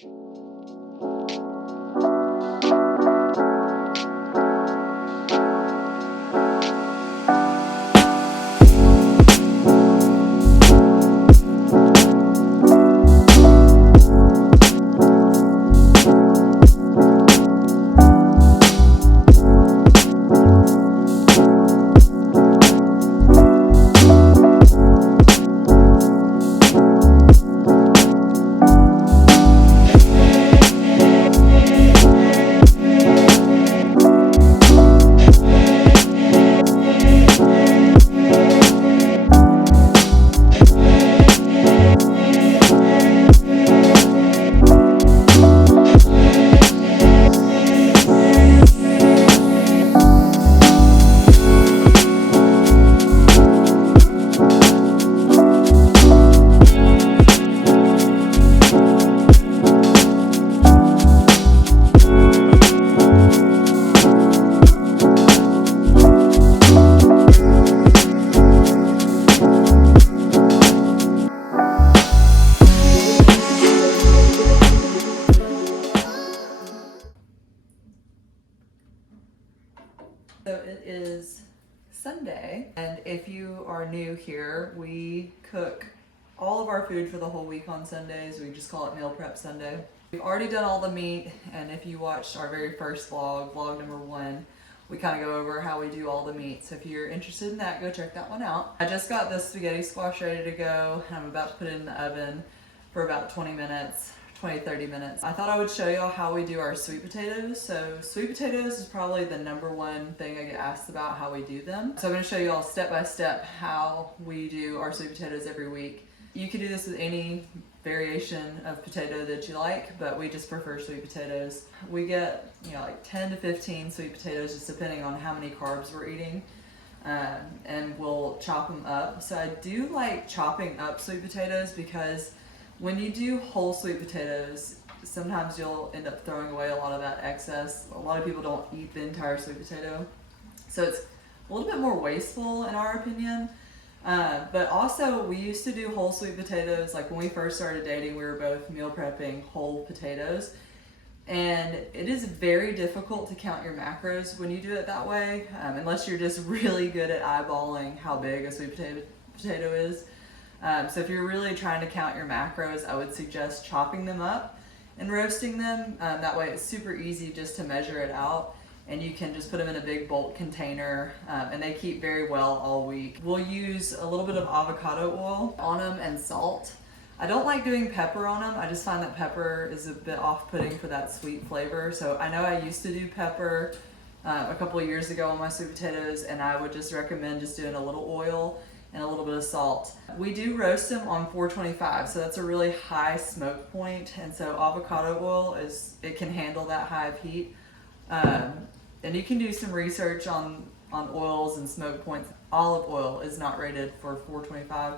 So it is Sunday, and if you are new here, we cook all of our food for the whole week on Sundays. We just call it Meal Prep Sunday. We've already done all the meat, and if you watched our very first vlog number 1, we kind of go over how we do all the meat. So if you're interested in that, go check that one out. I just got this spaghetti squash ready to go, and I'm about to put it in the oven for about 20 minutes. 20-30 minutes. I thought I would show y'all how we do our sweet potatoes. So sweet potatoes is probably the number one thing I get asked about how we do them. So I'm going to show y'all step by step how we do our sweet potatoes every week. You could do this with any variation of potato that you like, but we just prefer sweet potatoes. We get, like 10 to 15 sweet potatoes just depending on how many carbs we're eating. And we'll chop them up. So I do like chopping up sweet potatoes because when you do whole sweet potatoes, sometimes you'll end up throwing away a lot of that excess. A lot of people don't eat the entire sweet potato. So it's a little bit more wasteful in our opinion. But also we used to do whole sweet potatoes. Like when we first started dating, we were both meal prepping whole potatoes. And it is very difficult to count your macros when you do it that way, unless you're just really good at eyeballing how big a sweet potato is. So if you're really trying to count your macros, I would suggest chopping them up and roasting them. That way it's super easy just to measure it out, and you can just put them in a big bulk container, and they keep very well all week. We'll use a little bit of avocado oil on them and salt. I don't like doing pepper on them. I just find that pepper is a bit off-putting for that sweet flavor. So I know I used to do pepper a couple of years ago on my sweet potatoes, and I would just recommend just doing a little oil and a little bit of salt. We do roast them on 425, so that's a really high smoke point, and so avocado oil it can handle that high of heat. And you can do some research on oils and smoke points. Olive oil is not rated for 425,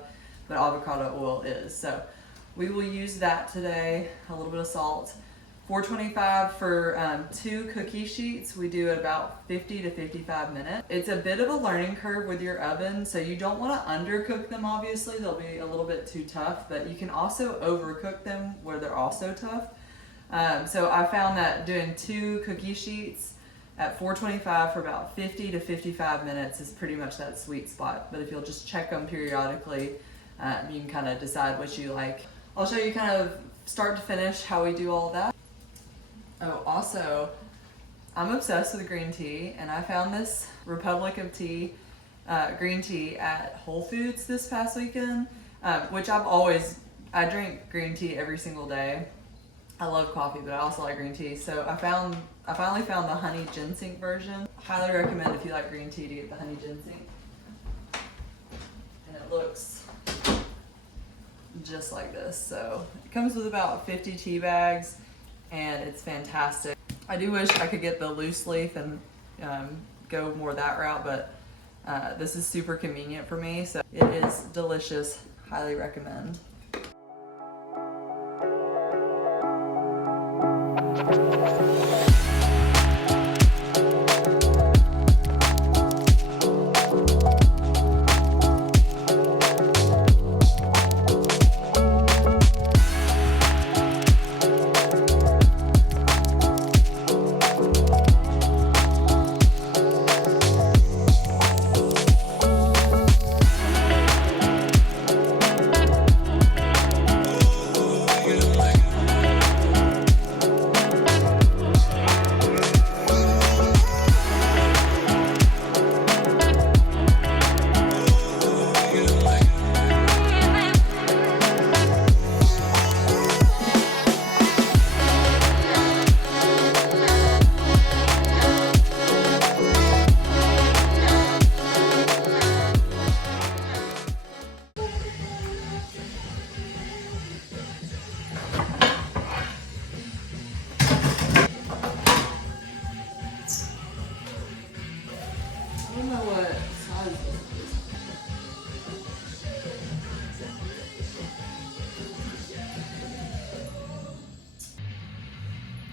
but avocado oil is. So we will use that today, a little bit of salt. 425 for 2 cookie sheets. We do it about 50 to 55 minutes. It's a bit of a learning curve with your oven, so you don't want to undercook them, obviously. They'll be a little bit too tough, but you can also overcook them where they're also tough. So I found that doing 2 cookie sheets at 425 for about 50 to 55 minutes is pretty much that sweet spot. But if you'll just check them periodically, you can kind of decide what you like. I'll show you kind of start to finish how we do all of that. Oh, also, I'm obsessed with green tea, and I found this Republic of Tea green tea at Whole Foods this past weekend, which I drink green tea every single day. I love coffee, but I also like green tea. So I finally found the honey ginseng version. Highly recommend if you like green tea to get the honey ginseng. And it looks just like this. So it comes with about 50 tea bags, and it's fantastic. I do wish I could get the loose leaf and go more that route, but this is super convenient for me, so it is delicious. Highly recommend.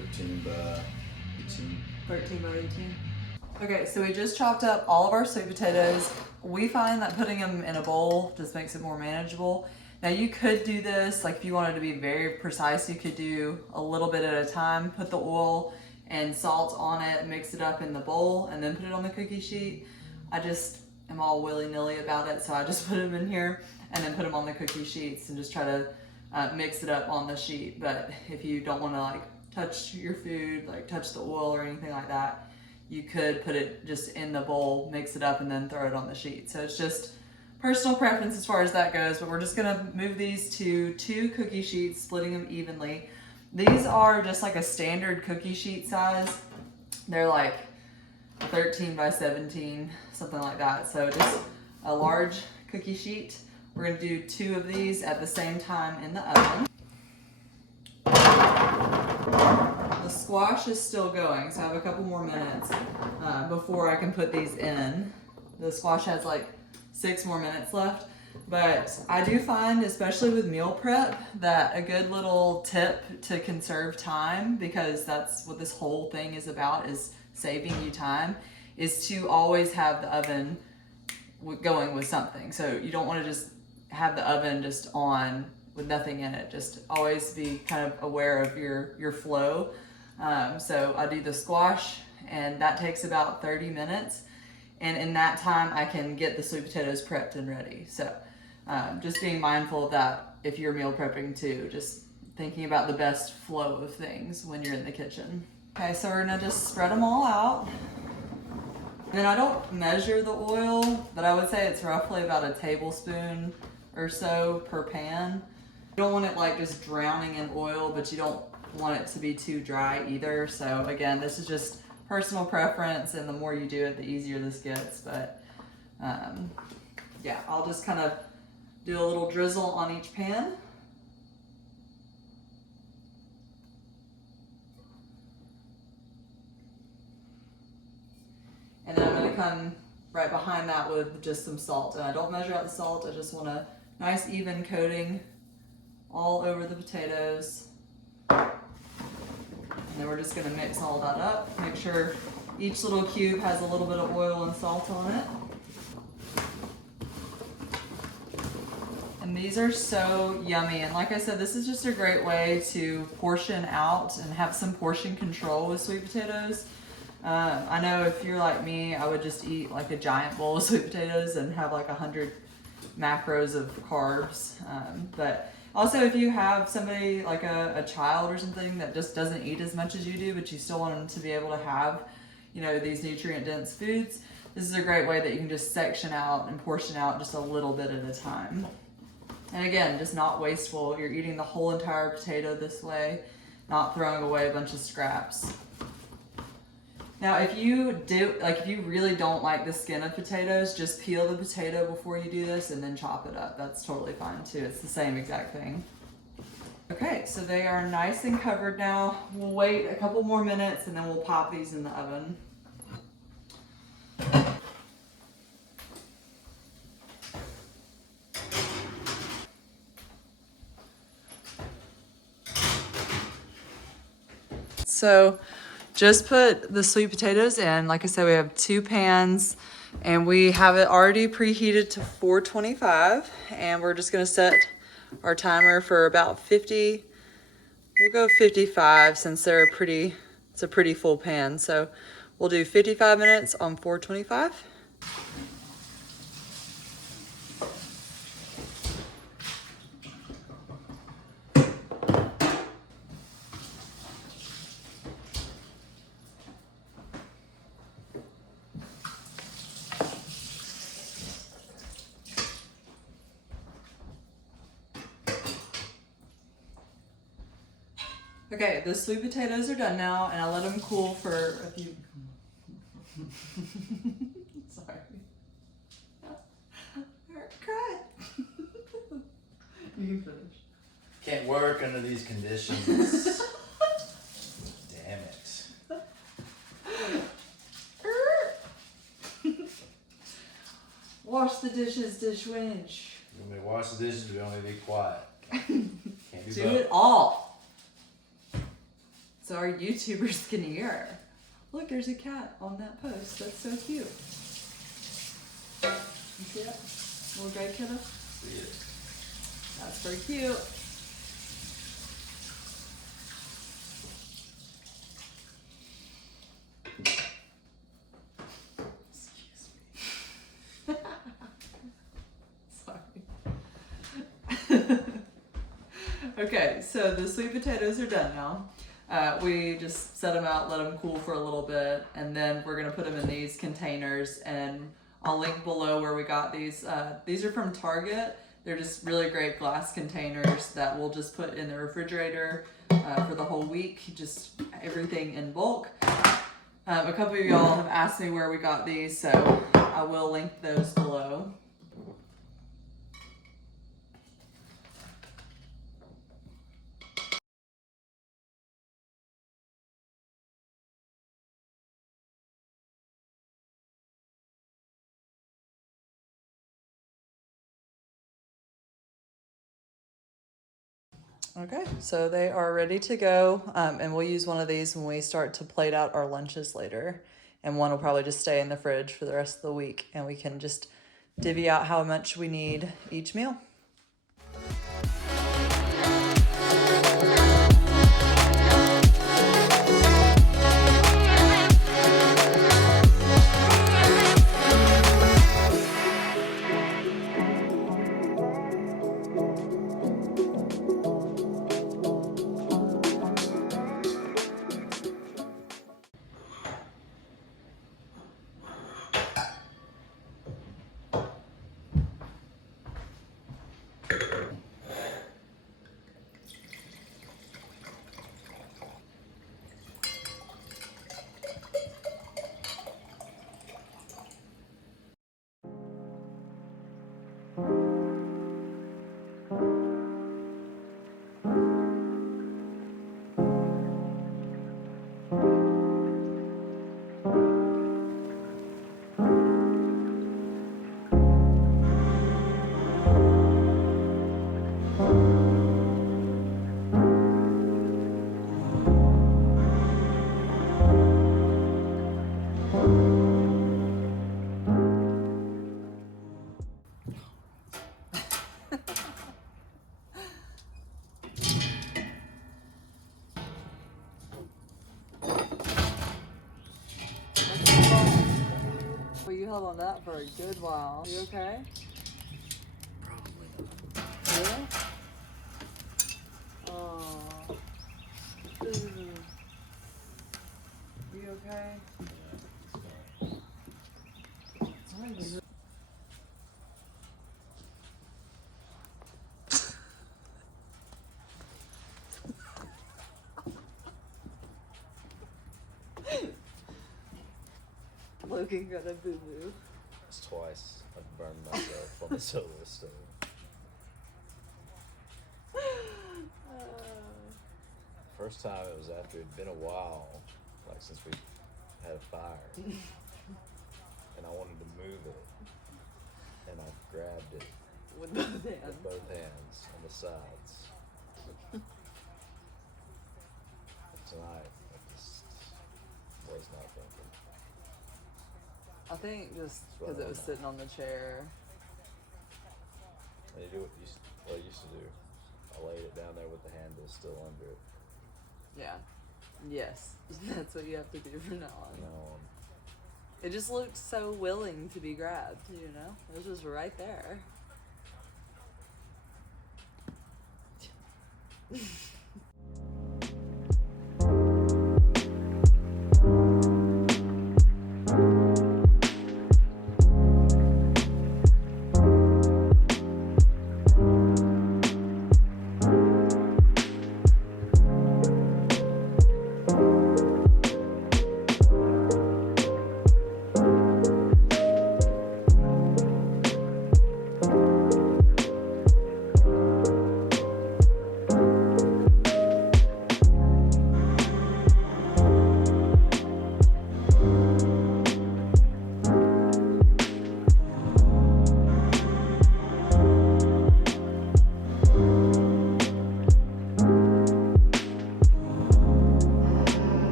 13 by 18. 13 by 18. Okay, so we just chopped up all of our sweet potatoes. We find that putting them in a bowl just makes it more manageable. Now you could do this, like if you wanted to be very precise, you could do a little bit at a time, put the oil and salt on it, mix it up in the bowl, and then put it on the cookie sheet. I just am all willy-nilly about it, so I just put them in here and then put them on the cookie sheets and just try to mix it up on the sheet. But if you don't want to like touch your food, like touch the oil or anything like that, you could put it just in the bowl, mix it up, and then throw it on the sheet. So it's just personal preference as far as that goes, but we're just gonna move these to 2 cookie sheets, splitting them evenly. These are just like a standard cookie sheet size. They're like 13 by 17, something like that. So just a large cookie sheet. We're gonna do 2 of these at the same time in the oven. The squash is still going, so I have a couple more minutes before I can put these in. The squash has like 6 more minutes left, but I do find, especially with meal prep, that a good little tip to conserve time, because that's what this whole thing is about, is saving you time, is to always have the oven going with something. So you don't want to just have the oven just on with nothing in it. Just always be kind of aware of your flow. So I do the squash, and that takes about 30 minutes. And in that time, I can get the sweet potatoes prepped and ready. So just being mindful of that if you're meal prepping too, just thinking about the best flow of things when you're in the kitchen. Okay, so we're gonna just spread them all out. And then I don't measure the oil, but I would say it's roughly about a tablespoon or so per pan. You don't want it like just drowning in oil, but you don't want it to be too dry either. So again, this is just personal preference, and the more you do it, the easier this gets. But yeah, I'll just kind of do a little drizzle on each pan. And then I'm gonna come right behind that with just some salt. And I don't measure out the salt, I just want a nice even coating all over the potatoes. And then we're just gonna mix all that up. Make sure each little cube has a little bit of oil and salt on it. And these are so yummy. And like I said, this is just a great way to portion out and have some portion control with sweet potatoes. I know if you're like me, I would just eat like a giant bowl of sweet potatoes and have like 100 macros of carbs. But also, if you have somebody like a child or something that just doesn't eat as much as you do, but you still want them to be able to have, you know, these nutrient-dense foods, this is a great way that you can just section out and portion out just a little bit at a time. And again, just not wasteful. You're eating the whole entire potato this way, not throwing away a bunch of scraps. Now, if you really don't like the skin of potatoes, just peel the potato before you do this and then chop it up. That's totally fine too. It's the same exact thing. Okay, so they are nice and covered now. We'll wait a couple more minutes and then we'll pop these in the oven. So just put the sweet potatoes in. Like I said, we have 2 pans and we have it already preheated to 425, and we're just gonna set our timer for about 50. We'll go 55 since it's a pretty full pan. So we'll do 55 minutes on 425. Okay, the sweet potatoes are done now, and I let them cool for a few. Sorry. Cry. You can finish. Can't work under these conditions. Damn it. Wash the dishes, dishwinch. You want me to wash the dishes, or you want me to be quiet? Can't Do both. it all. So our YouTuber's skinnier. Look, there's a cat on that post. That's so cute. You see that? Little gray kiddo? See it. That's pretty cute. Excuse me. Sorry. Okay, so the sweet potatoes are done now. We just set them out, let them cool for a little bit, and then we're gonna put them in these containers, and I'll link below where we got these. These are from Target. They're just really great glass containers that we'll just put in the refrigerator for the whole week, just everything in bulk. A couple of y'all have asked me where we got these, so I will link those below. Okay, so they are ready to go, and we'll use one of these when we start to plate out our lunches later. And one will probably just stay in the fridge for the rest of the week, and we can just divvy out how much we need each meal. Well, you held on that for a good while. You okay? Probably not. Yeah? Oh. You okay? Logan got a boo-boo. It's twice I've burned myself on the solo stove. First time it was after it'd been a while, like since we had a fire, and I wanted to move it, and I grabbed it With both hands. with both hands on the sides. Tonight, I just was not thinking. I think just That's what because I it was know. sitting on the chair. And you do what I used to do. I laid it down there with the handle still under it. Yeah. Yes. That's what you have to do from now on. You know, It just looked so willing to be grabbed, you know? It was just right there.